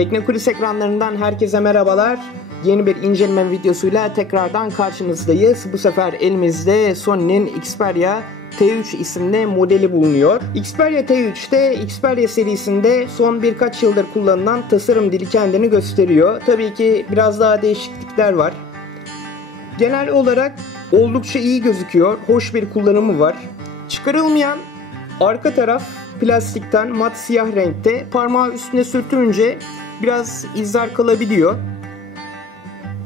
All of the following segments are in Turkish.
Teknokulis ekranlarından herkese merhabalar. Yeni bir inceleme videosuyla tekrardan karşınızdayız. Bu sefer elimizde Sony'nin Xperia T3 isimli modeli bulunuyor. Xperia T3'te Xperia serisinde son birkaç yıldır kullanılan tasarım dili kendini gösteriyor. Tabii ki biraz daha değişiklikler var. Genel olarak oldukça iyi gözüküyor. Hoş bir kullanımı var. Çıkarılmayan arka taraf plastikten mat siyah renkte. Parmağı üstüne sürtünce biraz izler kalabiliyor.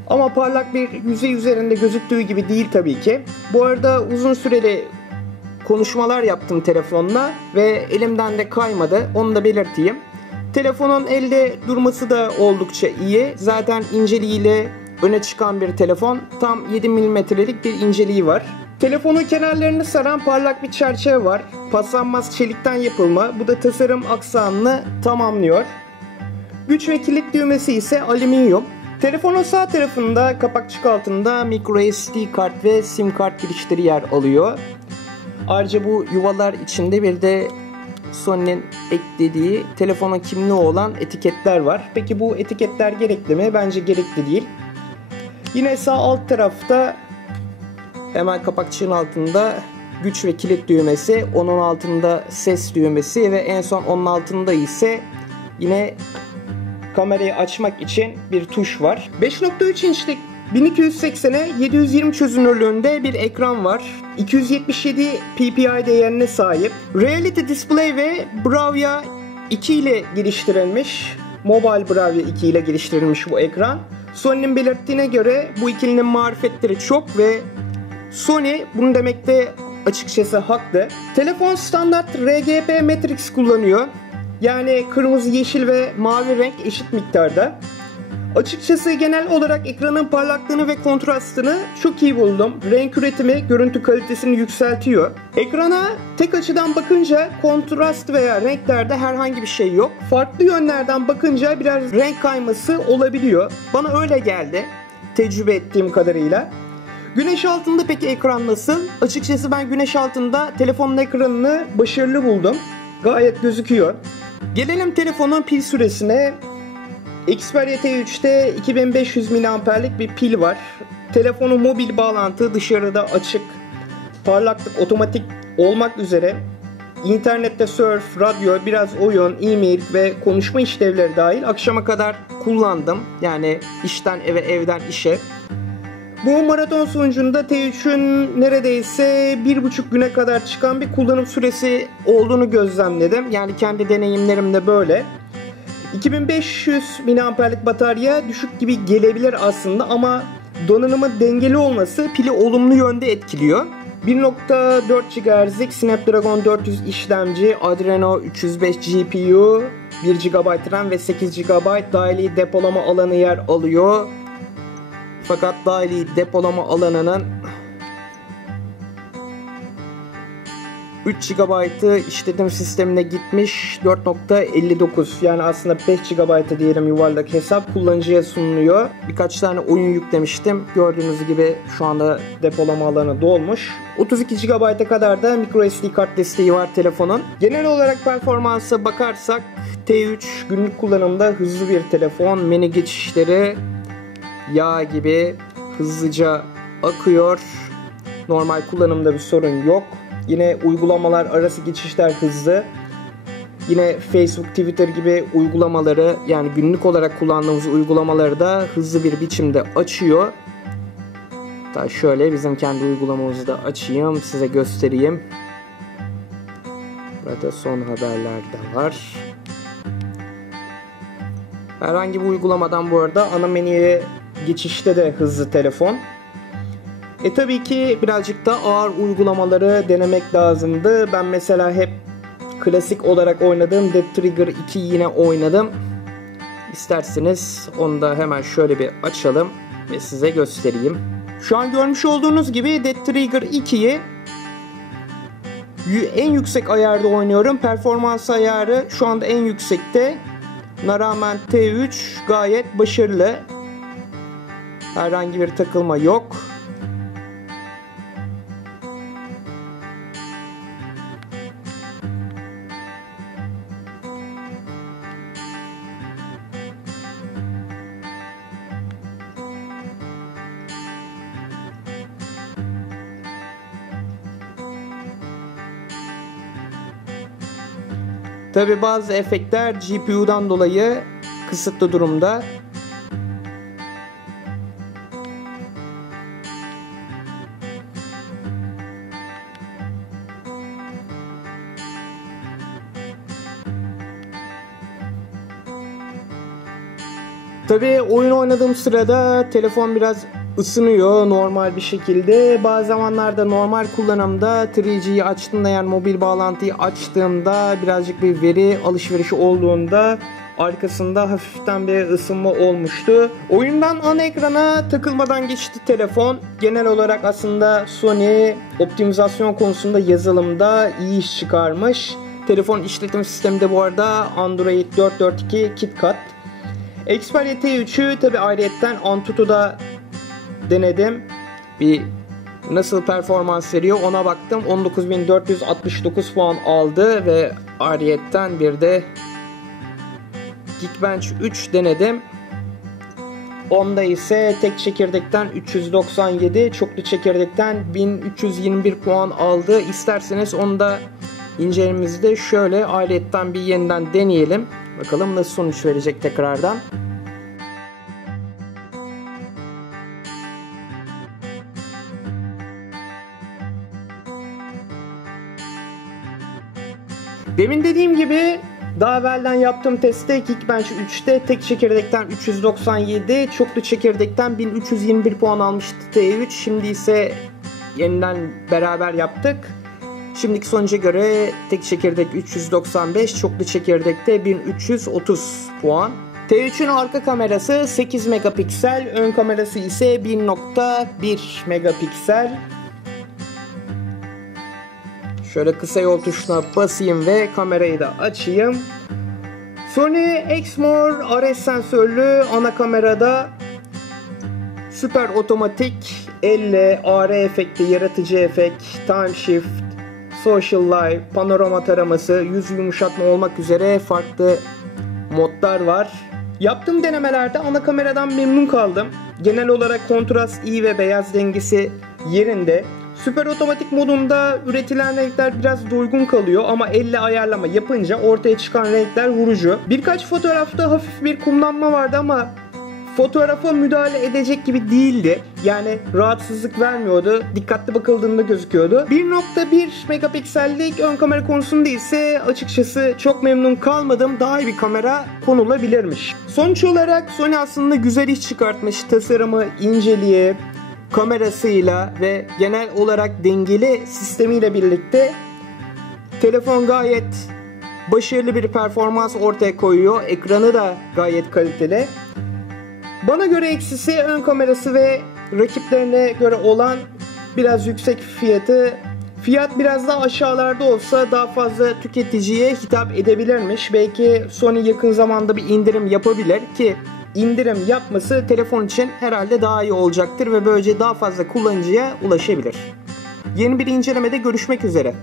Ama parlak bir yüzey üzerinde gözüktüğü gibi değil tabii ki. Bu arada uzun süreli konuşmalar yaptım telefonla ve elimden de kaymadı. Onu da belirteyim. Telefonun elde durması da oldukça iyi. Zaten inceliğiyle öne çıkan bir telefon. Tam 7 mm'lik bir inceliği var. Telefonun kenarlarını saran parlak bir çerçeve var. Paslanmaz çelikten yapılma. Bu da tasarım aksanını tamamlıyor. Güç ve kilit düğmesi ise alüminyum. Telefonun sağ tarafında kapakçık altında micro SD kart ve sim kart girişleri yer alıyor. Ayrıca bu yuvalar içinde bir de Sony'nin eklediği telefonun kimliği olan etiketler var. Peki bu etiketler gerekli mi? Bence gerekli değil. Yine sağ alt tarafta hemen kapakçığın altında güç ve kilit düğmesi, onun altında ses düğmesi ve en son onun altında ise yine kamerayı açmak için bir tuş var. 5.3 inçlik 1280'e 720 çözünürlüğünde bir ekran var. 277 ppi değerine sahip. Reality Display ve Bravia 2 ile geliştirilmiş. Mobile Bravia 2 ile geliştirilmiş bu ekran. Sony'nin belirttiğine göre bu ikilinin marifetleri çok ve Sony bunu demekte açıkçası haklı. Telefon standart RGB Matrix kullanıyor. Yani kırmızı, yeşil ve mavi renk eşit miktarda. Açıkçası genel olarak ekranın parlaklığını ve kontrastını çok iyi buldum. Renk üretimi görüntü kalitesini yükseltiyor. Ekrana tek açıdan bakınca kontrast veya renklerde herhangi bir şey yok. Farklı yönlerden bakınca biraz renk kayması olabiliyor. Bana öyle geldi tecrübe ettiğim kadarıyla. Güneş altında peki ekran nasıl? Açıkçası ben güneş altında telefonun ekranını başarılı buldum. Gayet gözüküyor. Gelelim telefonun pil süresine. Xperia T3'te 2500 mAh'lik bir pil var. Telefonu mobil bağlantı dışarıda açık. Parlaklık otomatik olmak üzere internette surf, radyo, biraz oyun, e-mail ve konuşma işlevleri dahil akşama kadar kullandım. Yani işten eve, evden işe. Bu maraton sonucunda T3'ün neredeyse bir buçuk güne kadar çıkan bir kullanım süresi olduğunu gözlemledim. Yani kendi deneyimlerimde böyle. 2500 mAh'lik batarya düşük gibi gelebilir aslında ama donanımı dengeli olması pili olumlu yönde etkiliyor. 1.4 GHz'lik Snapdragon 400 işlemci, Adreno 305 GPU, 1 GB RAM ve 8 GB dahili depolama alanı yer alıyor. Fakat dahili depolama alanının 3 GB'ı işletim sistemine gitmiş 4.59 yani aslında 5 GB diyelim yuvarlak hesap kullanıcıya sunuluyor. Birkaç tane oyun yüklemiştim. Gördüğünüz gibi şu anda depolama alanı dolmuş. 32 GB'a kadar da microSD kart desteği var telefonun. Genel olarak performansa bakarsak T3 günlük kullanımda hızlı bir telefon. Menü geçişleri yağ gibi hızlıca akıyor. Normal kullanımda bir sorun yok. Yine uygulamalar arası geçişler hızlı. Yine Facebook, Twitter gibi uygulamaları yani günlük olarak kullandığımız uygulamaları da hızlı bir biçimde açıyor. Hatta şöyle bizim kendi uygulamamızı da açayım size göstereyim. Burada son haberler de var. Herhangi bir uygulamadan bu arada ana menüye geçişte de hızlı telefon. E tabii ki birazcık da ağır uygulamaları denemek lazımdı. Ben mesela hep klasik olarak oynadığım Dead Trigger 2 yine oynadım. İsterseniz onu da hemen şöyle bir açalım ve size göstereyim. Şu an görmüş olduğunuz gibi Dead Trigger 2'yi en yüksek ayarda oynuyorum. Performans ayarı şu anda en yüksekte. Buna rağmen T3 gayet başarılı. Herhangi bir takılma yok. Tabi bazı efektler GPU'dan dolayı kısıtlı durumda. Tabi oyun oynadığım sırada telefon biraz ısınıyor normal bir şekilde. Bazı zamanlarda normal kullanımda 3G'yi açtığımda yani mobil bağlantıyı açtığımda birazcık bir veri alışverişi olduğunda arkasında hafiften bir ısınma olmuştu. Oyundan ana ekrana takılmadan geçti telefon. Genel olarak aslında Sony optimizasyon konusunda yazılımda iyi iş çıkarmış. Telefon işletim sistemi de bu arada Android 4.4.2 KitKat. Xperia T3'ü tabi ayrıyetten Antutu'da denedim. Bir nasıl performans veriyor ona baktım. 19.469 puan aldı ve ayrıyetten bir de Geekbench 3 denedim. Onda ise tek çekirdekten 397, çoklu çekirdekten 1321 puan aldı. İsterseniz onu da incelememizde şöyle ayrıyetten bir yeniden deneyelim. Bakalım nasıl sonuç verecek tekrardan. Demin dediğim gibi daha evvelden yaptığım testte Geekbench 3'te tek çekirdekten 397, çoklu çekirdekten 1321 puan almıştı T3. Şimdi ise yeniden beraber yaptık. Şimdiki sonuca göre tek çekirdek 395, çoklu çekirdekte 1330 puan. T3'ün arka kamerası 8 megapiksel, ön kamerası ise 1.1 megapiksel. Şöyle kısa yol tuşuna basayım ve kamerayı da açayım. Sony Exmor RS sensörlü ana kamerada süper otomatik elle AR efekti, yaratıcı efekt, time shift, social life, panorama taraması, yüz yumuşatma olmak üzere farklı modlar var. Yaptığım denemelerde ana kameradan memnun kaldım. Genel olarak kontrast iyi ve beyaz dengesi yerinde. Süper otomatik modunda üretilen renkler biraz doygun kalıyor ama elle ayarlama yapınca ortaya çıkan renkler vurucu. Birkaç fotoğrafta hafif bir kumlanma vardı ama fotoğrafa müdahale edecek gibi değildi. Yani rahatsızlık vermiyordu. Dikkatli bakıldığında gözüküyordu. 1.1 megapiksellik ön kamera konusunda ise açıkçası çok memnun kalmadım. Daha iyi bir kamera konulabilirmiş. Sonuç olarak Sony aslında güzel iş çıkartmış. Tasarımı inceliği, kamerasıyla ve genel olarak dengeli sistemiyle birlikte telefon gayet başarılı bir performans ortaya koyuyor. Ekranı da gayet kaliteli. Bana göre eksisi ön kamerası ve rakiplerine göre olan biraz yüksek fiyatı. Fiyat biraz daha aşağılarda olsa daha fazla tüketiciye hitap edebilirmiş. Belki Sony yakın zamanda bir indirim yapabilir ki indirim yapması telefon için herhalde daha iyi olacaktır ve böylece daha fazla kullanıcıya ulaşabilir. Yeni bir incelemede görüşmek üzere.